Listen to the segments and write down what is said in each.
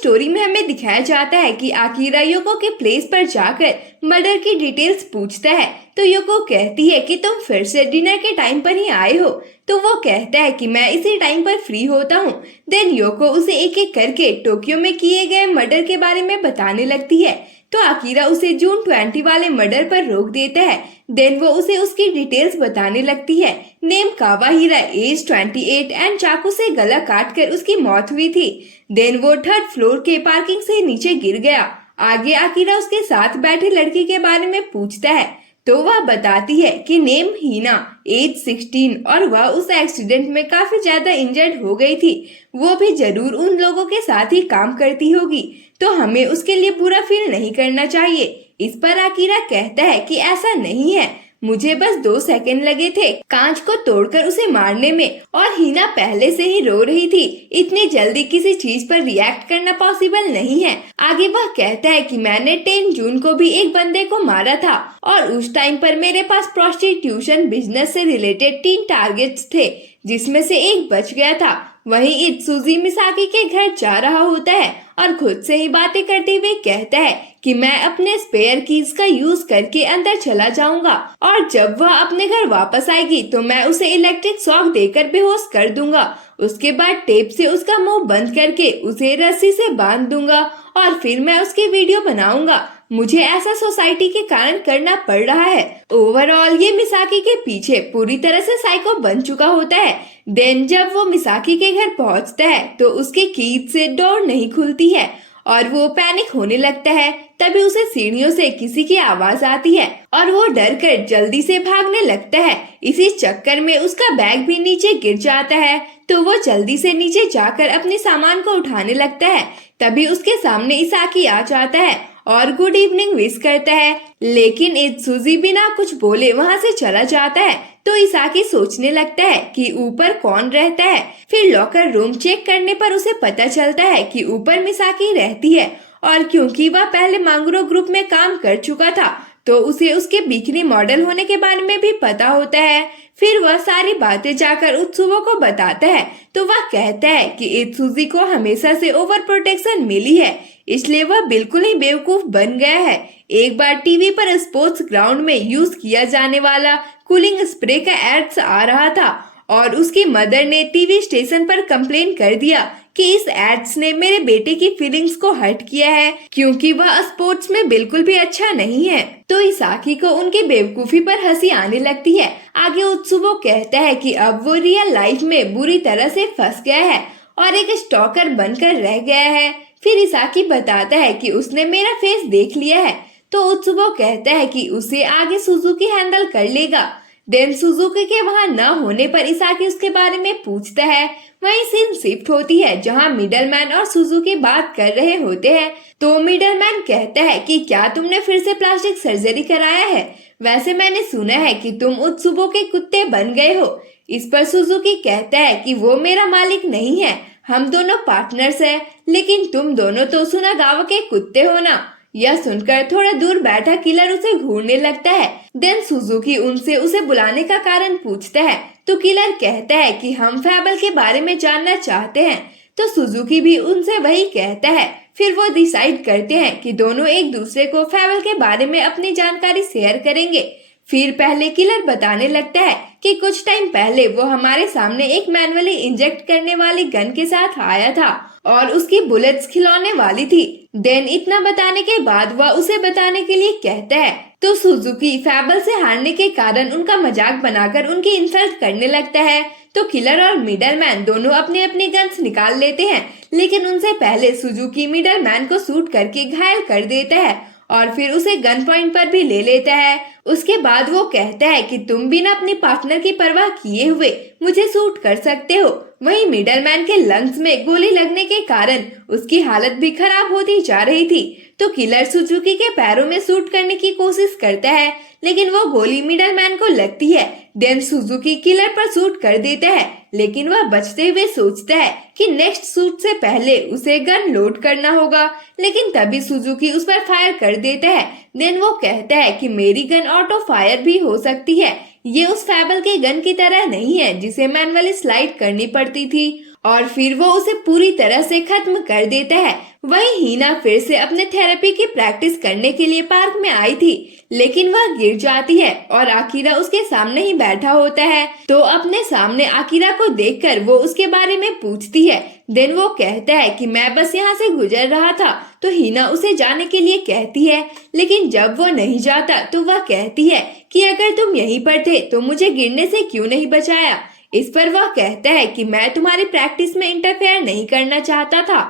Story में हमें दिखाया जाता है कि आकिरा योको के प्लेस पर जाकर मर्डर की डिटेल्स पूछता है। तो योको कहती है कि तुम फिर से डिनर के टाइम पर ही आए हो। तो वो कहता है कि मैं इसी टाइम पर फ्री होता हूँ। देन योको उसे एक एक करके टोक्यो में किए गए मर्डर के बारे में बताने लगती है। तो आकिरा उसे जून 20 वाले मर्डर पर रोक देता है। देन वो उसे उसकी डिटेल्स बताने लगती है। नेम कावाहिरा, एज 28 एंड चाकू से गला काट कर उसकी मौत हुई थी। देन वो 3rd फ्लोर के पार्किंग से नीचे गिर गया। आगे आकिरा उसके साथ बैठे लड़की के बारे में पूछता है। तो वह बताती है कि नेम हीना, एज 16 और वह उस एक्सीडेंट में काफी ज्यादा इंजर्ड हो गई थी। वो भी जरूर उन लोगों के साथ ही काम करती होगी, तो हमें उसके लिए बुरा फील नहीं करना चाहिए। इस पर आकिरा कहता है कि ऐसा नहीं है, मुझे बस 2 सेकंड लगे थे कांच को तोड़कर उसे मारने में, और हीना पहले से ही रो रही थी। इतनी जल्दी किसी चीज पर रिएक्ट करना पॉसिबल नहीं है। आगे वह कहता है कि मैंने 10 जून को भी एक बंदे को मारा था और उस टाइम पर मेरे पास प्रोस्टिट्यूशन बिजनेस से रिलेटेड 3 टारगेट्स थे, जिसमें से एक बच गया था। वहीं इत्सुजी मिसाकी के घर जा रहा होता है और खुद से ही बातें करते हुए कहता है कि मैं अपने स्पेयर कीज का यूज करके अंदर चला जाऊंगा और जब वह अपने घर वापस आएगी तो मैं उसे इलेक्ट्रिक शॉक देकर बेहोश कर दूंगा। उसके बाद टेप से उसका मुंह बंद करके उसे रस्सी से बांध दूंगा और फिर मैं उसकी वीडियो बनाऊंगा। मुझे ऐसा सोसाइटी के कारण करना पड़ रहा है। ओवरऑल ये मिसाकी के पीछे पूरी तरह से साइको बन चुका होता है। देन जब वो मिसाकी के घर पहुंचता है तो उसके कीज से डोर नहीं खुलती है और वो पैनिक होने लगता है। तभी उसे सीढ़ियों से किसी की आवाज आती है और वो डर कर जल्दी से भागने लगता है। इसी चक्कर में उसका बैग भी नीचे गिर जाता है, तो वो जल्दी से नीचे जाकर अपने सामान को उठाने लगता है। तभी उसके सामने इसाकी आ जाता है और गुड इवनिंग विश करता है, लेकिन इत्सुजी बिना कुछ बोले वहाँ से चला जाता है। तो इसाकी सोचने लगता है कि ऊपर कौन रहता है। फिर लॉकर रूम चेक करने पर उसे पता चलता है कि ऊपर मिसाकी रहती है, और क्योंकि वह पहले मांगरो ग्रुप में काम कर चुका था तो उसे उसके बिकिनी मॉडल होने के बारे में भी पता होता है। फिर वह सारी बातें जाकर उत्सुवो को बताता है, तो वह कहता है कि इत्सुजी को हमेशा से ओवर प्रोटेक्शन मिली है, इसलिए वह बिल्कुल ही बेवकूफ बन गया है। एक बार टीवी पर स्पोर्ट्स ग्राउंड में यूज किया जाने वाला कूलिंग स्प्रे का एड्स आ रहा था और उसकी मदर ने टीवी स्टेशन पर कंप्लेन कर दिया कि इस एड्स ने मेरे बेटे की फीलिंग्स को हर्ट किया है, क्योंकि वह स्पोर्ट्स में बिल्कुल भी अच्छा नहीं है। तो इसाकी को उनकी बेवकूफी पर हंसी आने लगती है। आगे उत्सुवो कहता है कि अब वो रियल लाइफ में बुरी तरह से फंस गया है और एक स्टॉकर बनकर रह गया है। फिर इसाकी बताता है कि उसने मेरा फेस देख लिया है। तो उत्सुवो कहता है कि उसे आगे सुजुकी हैंडल कर लेगा। देन सुजुकी के वहाँ न होने पर इसाकी उसके बारे में पूछता है। वहीं सीन शिफ्ट होती है जहाँ मिडलमैन और सुजुकी बात कर रहे होते हैं। तो मिडलमैन कहता है कि क्या तुमने फिर से प्लास्टिक सर्जरी कराया है? वैसे मैंने सुना है कि तुम उत्सुवो के कुत्ते बन गए हो। इस पर सुजुकी कहता है कि वो मेरा मालिक नहीं है, हम दोनों पार्टनर्स हैं, लेकिन तुम दोनों तो सुनागावा के कुत्ते हो ना। यह सुनकर थोड़ा दूर बैठा किलर उसे घूरने लगता है। देन सुजुकी उनसे उसे बुलाने का कारण पूछता है, तो किलर कहता है कि हम फैबल के बारे में जानना चाहते हैं। तो सुजुकी भी उनसे वही कहता है। फिर वो डिसाइड करते हैं कि दोनों एक दूसरे को फैबल के बारे में अपनी जानकारी शेयर करेंगे। फिर पहले किलर बताने लगता है कि कुछ टाइम पहले वो हमारे सामने एक मैनुअली इंजेक्ट करने वाली गन के साथ आया था और उसकी बुलेट्स खिलौने वाली थी। देन इतना बताने के बाद वह उसे बताने के लिए कहता है। तो सुजुकी फैबल से हारने के कारण उनका मजाक बनाकर उनकी इंसल्ट करने लगता है। तो किलर और मिडलमैन दोनों अपने अपने गन्स निकाल लेते हैं, लेकिन उनसे पहले सुजुकी मिडलमैन को शूट करके घायल कर देता है और फिर उसे गन पॉइंट पर भी ले लेता है। उसके बाद वो कहता है कि तुम बिना अपनी पार्टनर की परवाह किए हुए मुझे शूट कर सकते हो। वहीं मिडलमैन के लंग्स में गोली लगने के कारण उसकी हालत भी खराब होती जा रही थी। तो किलर सुजुकी के पैरों में शूट करने की कोशिश करता है, लेकिन वो गोली मिडलमैन को लगती है। देन सुजुकी किलर पर शूट कर देता है, लेकिन वह बचते हुए सोचता है कि नेक्स्ट शूट से पहले उसे गन लोड करना होगा, लेकिन तभी सुजुकी उस पर फायर कर देता है। देन वो कहता है कि मेरी गन ऑटो फायर भी हो सकती है, ये उस फैबल के गन की तरह नहीं है जिसे मैनुअली स्लाइड करनी पड़ती थी। और फिर वो उसे पूरी तरह से खत्म कर देता है। वहीं हिना फिर से अपने थेरेपी की प्रैक्टिस करने के लिए पार्क में आई थी, लेकिन वह गिर जाती है और आकिरा उसके सामने ही बैठा होता है। तो अपने सामने आकिरा को देखकर वो उसके बारे में पूछती है। देन वो कहता है कि मैं बस यहाँ से गुजर रहा था। तो हिना उसे जाने के लिए कहती है, लेकिन जब वो नहीं जाता तो वह कहती है कि अगर तुम यहीं पर थे तो मुझे गिरने से क्यों नहीं बचाया। इस पर वह कहता है कि मैं तुम्हारी प्रैक्टिस में इंटरफेयर नहीं करना चाहता था।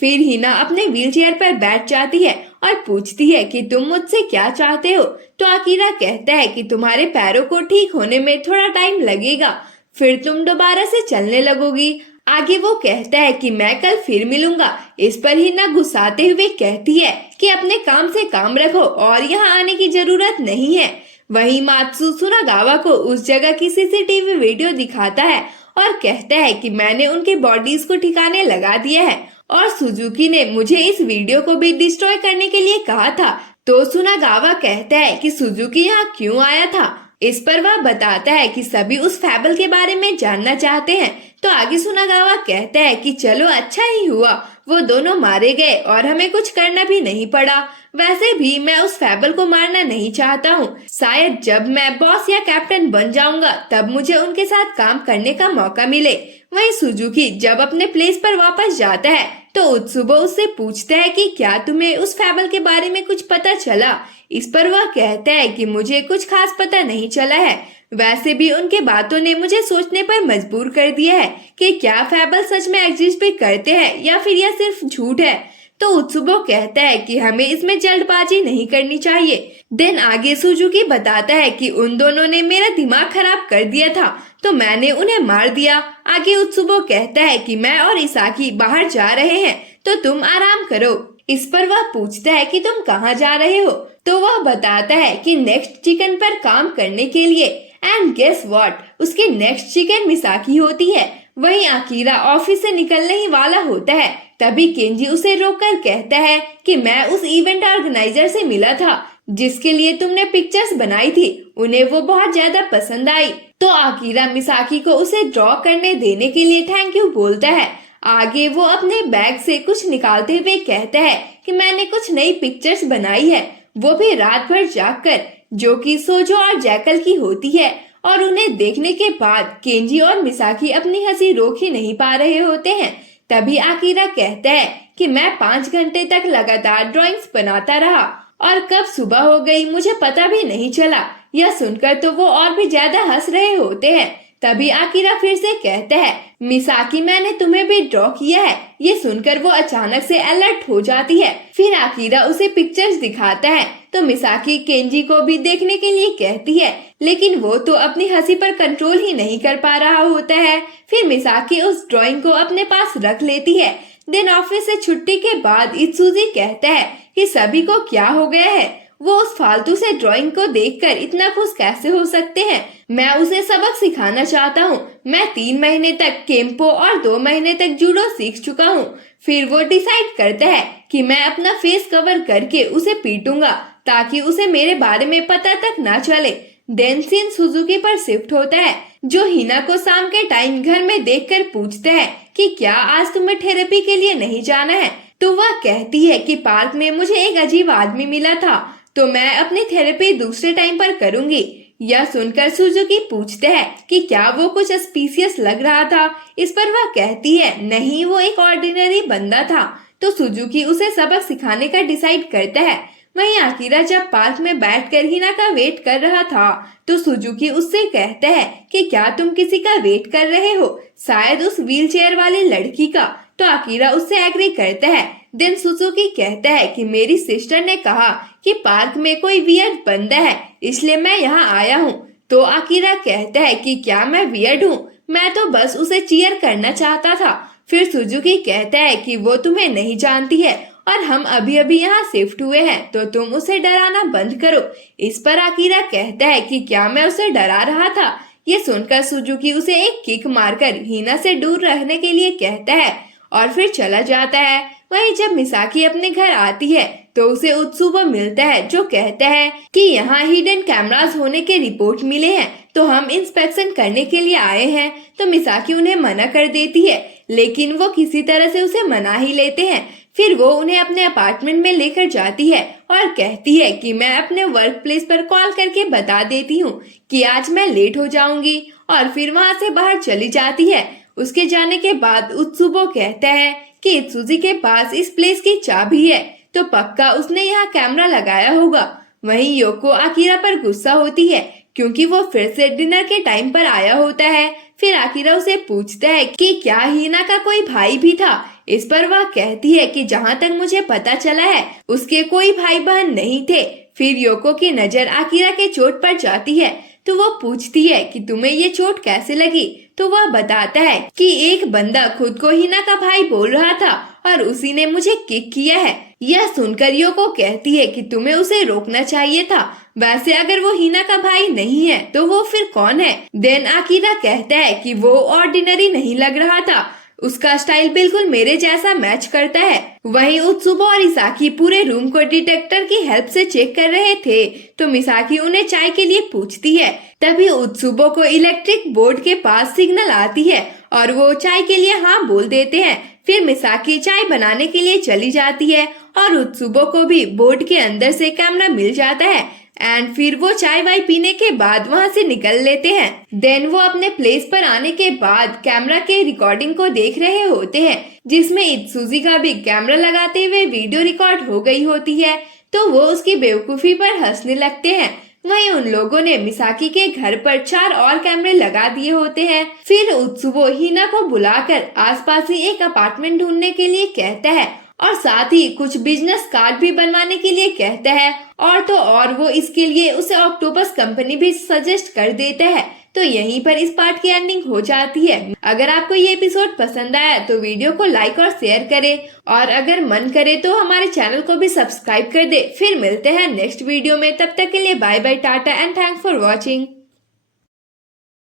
फिर हिना अपने व्हीलचेयर पर बैठ जाती है और पूछती है कि तुम मुझसे क्या चाहते हो। तो आकिरा कहता है कि तुम्हारे पैरों को ठीक होने में थोड़ा टाइम लगेगा, फिर तुम दोबारा से चलने लगोगी। आगे वो कहता है कि मैं कल फिर मिलूंगा। इस पर हिना गुस्साते हुए कहती है कि अपने काम से काम रखो और यहाँ आने की जरूरत नहीं है। वहीं मात्सु सुनागावा को उस जगह की सीसीटीवी वीडियो दिखाता है और कहता है कि मैंने उनके बॉडीज को ठिकाने लगा दिया है और सुजुकी ने मुझे इस वीडियो को भी डिस्ट्रॉय करने के लिए कहा था। तो सुनागावा कहता है कि सुजुकी यहाँ क्यों आया था। इस पर वह बताता है कि सभी उस फैबल के बारे में जानना चाहते हैं। तो आगे सुनागावा कहता है कि चलो अच्छा ही हुआ वो दोनों मारे गए और हमें कुछ करना भी नहीं पड़ा। वैसे भी मैं उस फैबल को मारना नहीं चाहता हूँ। शायद जब मैं बॉस या कैप्टन बन जाऊंगा तब मुझे उनके साथ काम करने का मौका मिले। वहीं सुजुकी जब अपने प्लेस पर वापस जाता है तो उत्सुबो उससे पूछता है कि क्या तुम्हें उस फैबल के बारे में कुछ पता चला। इस पर वह कहता है कि मुझे कुछ खास पता नहीं चला है। वैसे भी उनके बातों ने मुझे सोचने पर मजबूर कर दिया है कि क्या फैबल सच में एग्जिस्ट भी करते हैं या फिर यह सिर्फ झूठ है। तो उत्सुबो कहता है कि हमें इसमें जल्दबाजी नहीं करनी चाहिए। देन आगे सुजुकी बताता है कि उन दोनों ने मेरा दिमाग खराब कर दिया था तो मैंने उन्हें मार दिया। आगे उत्सुबो कहता है कि मैं और इसाकी बाहर जा रहे हैं तो तुम आराम करो। इस पर वह पूछता है कि तुम कहाँ जा रहे हो। तो वह बताता है कि नेक्स्ट चिकन पर काम करने के लिए। एंड गेस व्हाट, उसकी नेक्स्ट चिकन मिसाकी होती है। वहीं आकिरा ऑफिस से निकलने ही वाला होता है, तभी केंजी उसे रोककर कहता है कि मैं उस इवेंट ऑर्गेनाइजर से मिला था जिसके लिए तुमने पिक्चर्स बनाई थी, उन्हें वो बहुत ज्यादा पसंद आई। तो आकिरा मिसाकी को उसे ड्रॉ करने देने के लिए थैंक यू बोलता है। आगे वो अपने बैग से कुछ निकालते हुए कहता है कि मैंने कुछ नई पिक्चर्स बनाई है, वो भी रात भर जागकर, जो कि सोजो और जैकल की होती है। और उन्हें देखने के बाद केंजी और मिसाकी अपनी हंसी रोक ही नहीं पा रहे होते हैं। तभी आकिरा कहता है कि मैं 5 घंटे तक लगातार ड्राइंग्स बनाता रहा और कब सुबह हो गई मुझे पता भी नहीं चला। यह सुनकर तो वो और भी ज्यादा हंस रहे होते हैं। तभी आकिरा फिर से कहता है, मिसाकी मैंने तुम्हें भी ड्रॉ किया है। ये सुनकर वो अचानक से अलर्ट हो जाती है। फिर आकिरा उसे पिक्चर्स दिखाता है तो मिसाकी केंजी को भी देखने के लिए कहती है, लेकिन वो तो अपनी हंसी पर कंट्रोल ही नहीं कर पा रहा होता है। फिर मिसाकी उस ड्राइंग को अपने पास रख लेती है। दिन ऑफिस से छुट्टी के बाद इत्सुजी कहता है कि सभी को क्या हो गया है, वो उस फालतू से ड्राइंग को देखकर इतना खुश कैसे हो सकते हैं। मैं उसे सबक सिखाना चाहता हूँ। मैं 3 महीने तक केम्पो और 2 महीने तक जूडो सीख चुका हूँ। फिर वो डिसाइड करता है कि मैं अपना फेस कवर करके उसे पीटूंगा ताकि उसे मेरे बारे में पता तक ना चले। देन सीन सुजुकी पर शिफ्ट होता है, जो हिना को शाम के टाइम घर में देखकर पूछता है कि क्या आज तुम्हें थेरेपी के लिए नहीं जाना है। तो वह कहती है कि पार्क में मुझे एक अजीब आदमी मिला था तो मैं अपनी थेरेपी दूसरे टाइम पर करूंगी। यह सुनकर सुजुकी पूछते हैं कि क्या वो कुछ स्पीशियस लग रहा था। इस पर वह कहती है नहीं, वो एक ऑर्डिनरी बंदा था। तो सुजुकी उसे सबक सिखाने का डिसाइड करता है। वहीं आकिरा जब पार्क में बैठकर हिना का वेट कर रहा था तो सुजुकी उससे कहता है कि क्या तुम किसी का वेट कर रहे हो, शायद उस व्हीलचेयर वाली लड़की का। तो आकिरा उससे एग्री करता है। देन सुजुकी कहता है कि मेरी सिस्टर ने कहा कि पार्क में कोई वियर्ड बंदा है, इसलिए मैं यहाँ आया हूँ। तो आकिरा कहता है कि क्या मैं वियर्ड हूँ, मैं तो बस उसे चीयर करना चाहता था। फिर सुजुकी कहता है कि वो तुम्हें नहीं जानती है और हम अभी अभी यहाँ शिफ्ट हुए हैं, तो तुम उसे डराना बंद करो। इस पर आकिरा कहता है कि क्या मैं उसे डरा रहा था। ये सुनकर सुजुकी उसे एक किक मारकर हिना से दूर रहने के लिए कहता है और फिर चला जाता है। वहीं जब मिसाकी अपने घर आती है तो उसे उत्सुबो मिलता है, जो कहता है कि यहाँ हिडन कैमरास होने के रिपोर्ट मिले हैं तो हम इंस्पेक्शन करने के लिए आए हैं। तो मिसाकी उन्हें मना कर देती है, लेकिन वो किसी तरह से उसे मना ही लेते हैं। फिर वो उन्हें अपने अपार्टमेंट में लेकर जाती है और कहती है कि मैं अपने वर्क प्लेस पर कॉल करके बता देती हूँ कि आज मैं लेट हो जाऊंगी, और फिर वहाँ से बाहर चली जाती है। उसके जाने के बाद उत्सुबो कहता है कि इत्सुजी के पास इस प्लेस की चाबी है, तो पक्का उसने यहाँ कैमरा लगाया होगा। वहीं योको आकिरा पर गुस्सा होती है क्योंकि वो फिर से डिनर के टाइम पर आया होता है। फिर आकिरा उसे पूछता है कि क्या हीना का कोई भाई भी था। इस पर वह कहती है कि जहाँ तक मुझे पता चला है उसके कोई भाई बहन नहीं थे। फिर योको की नजर आकिरा के चोट पर जाती है तो वो पूछती है कि तुम्हें ये चोट कैसे लगी। तो वह बताता है कि एक बंदा खुद को हीना का भाई बोल रहा था और उसी ने मुझे किक किया है। यह सुनकर योको कहती है कि तुम्हें उसे रोकना चाहिए था। वैसे अगर वो हीना का भाई नहीं है तो वो फिर कौन है। देन आकिरा कहता है कि वो ऑर्डिनरी नहीं लग रहा था, उसका स्टाइल बिल्कुल मेरे जैसा मैच करता है। वहीं उत्सुबो और इसाकी पूरे रूम को डिटेक्टर की हेल्प से चेक कर रहे थे तो मिसाकी उन्हें चाय के लिए पूछती है। तभी उत्सुबो को इलेक्ट्रिक बोर्ड के पास सिग्नल आती है और वो चाय के लिए हाँ बोल देते हैं। फिर मिसाकी चाय बनाने के लिए चली जाती है और उत्सुबो को भी बोर्ड के अंदर से कैमरा मिल जाता है। एंड फिर वो चाय वाय पीने के बाद वहाँ से निकल लेते हैं। देन वो अपने प्लेस पर आने के बाद कैमरा के रिकॉर्डिंग को देख रहे होते हैं जिसमें इत्सुजी का भी कैमरा लगाते हुए वीडियो रिकॉर्ड हो गई होती है। तो वो उसकी बेवकूफी पर हंसने लगते हैं। वहीं उन लोगों ने मिसाकी के घर पर 4 और कैमरे लगा दिए होते हैं। फिर उत्सुबो हीना को बुलाकर आसपास ही एक अपार्टमेंट ढूंढने के लिए कहता है और साथ ही कुछ बिजनेस कार्ड भी बनवाने के लिए कहता है। और तो और वो इसके लिए उसे ऑक्टोपस कंपनी भी सजेस्ट कर देता है। तो यहीं पर इस पार्ट की एंडिंग हो जाती है। अगर आपको ये एपिसोड पसंद आया तो वीडियो को लाइक और शेयर करें, और अगर मन करे तो हमारे चैनल को भी सब्सक्राइब कर दे। फिर मिलते हैं नेक्स्ट वीडियो में, तब तक के लिए bye bye, tata and thanks for watching.